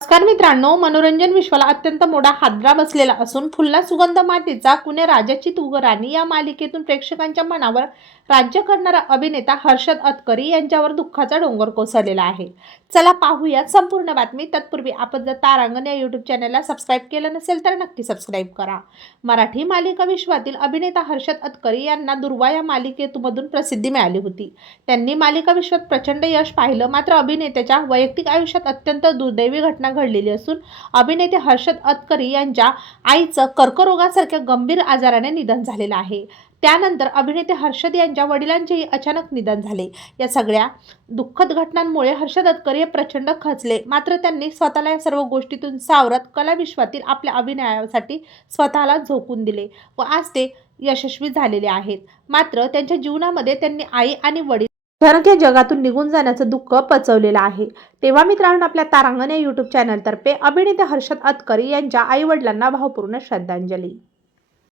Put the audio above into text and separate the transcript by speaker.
Speaker 1: नमस्कार मित्रांनो मनोरंजन विश्वाला अत्यंत मोठा हादरा बसलेला असून फुल्ला सुगंध मातीचा कुणे राजाची तुगराणी या मालिकेतून प्रेक्षकांच्या मनावर राज्य करणारा अभिनेता हर्षद अतकरी यांच्यावर दुःखाचा डोंगर कोसळलेला आहे. चला पाहूया संपूर्ण बातमी. तत्पूर्वी आपण जर तारांगण या यूट्यूब चॅनलला सबस्क्राईब केलं नसेल तर नक्की सबस्क्राईब करा. मराठी मालिका विश्वातील अभिनेता हर्षद अतकरी यांना दुर्वा या मालिकेतून प्रसिद्धी मिळाली होती. त्यांनी मालिका विश्वात प्रचंड यश पाहिलं. मात्र अभिनेत्याच्या वैयक्तिक आयुष्यात अत्यंत दुर्दैवी घटना घडलेली असून अभिनेते हर्षद अतकरी यांच्या आईचं कर्करोगासारख्या गंभीर आजाराने निधन झालेलं आहे. त्यानंतर अभिनेते हर्षद यांच्या वडिलांचेही अचानक निधन झाले. या सगळ्या दुःखद घटनांमुळे हर्षद अतकरी हे प्रचंड खचले. मात्र त्यांनी स्वतःला या सर्व गोष्टीतून सावरत कलाविश्वातील आपल्या अभिनयासाठी स्वतःला झोकून दिले व आज ते यशस्वी झालेले आहेत. मात्र त्यांच्या जीवनामध्ये त्यांनी आई आणि वडील कारण की जगातून निघून जाण्याचं दुःख पचवलेलं आहे. तेव्हा मित्रांनो आपल्या तारांगण या यूट्यूब चॅनलतर्फे अभिनेते हर्षद अतकरी यांच्या आई वडिलांना भावपूर्ण श्रद्धांजली.